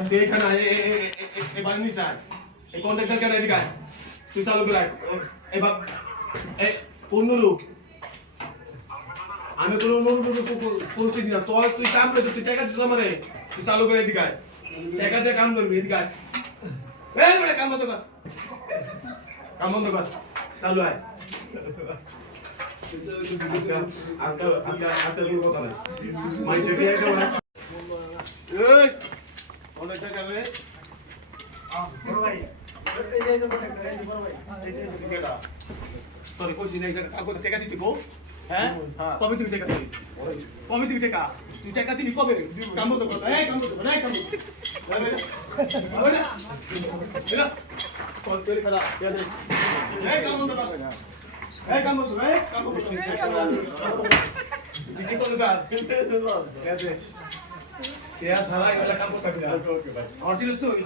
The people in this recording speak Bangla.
তুই এখানে এবার নিসার এই কন্ট্রাক্টর কেটে দিকে তুই চালু করে এবার পনেরো আমি কোনো নুরু করতে দিই না তুই কাম করেছিস তুই টাকা দিস আমারে তুই চালু করে দিকে টাকা দিয়ে কাম করবি এদিকে এই বড় কাম বন্ধ কর কাম বন্ধ কর চালু আয় আজকে কোনো কথা নাই মাইন্ড সেট দিয়ে না এই কন্ট্রাক্টর কেটে বড় ভাই এই যে বড় ভাই তোরে কইছি না কাগজ টাকা দিতে গো হ্যাঁ কবে তুমি টাকা দিবি কবে দিবি টাকা তুই টাকা দিবি কবে কাম তো কর এই কাম তো কর এই কাম হবে না এলা কল করে খালা এই কাম তো কর এই কাম তো এই কাম তো দিদি কোন কাজ কেতে কে সারা এটা কাম করতে হবে ওকে ভাই আর দিলস তুই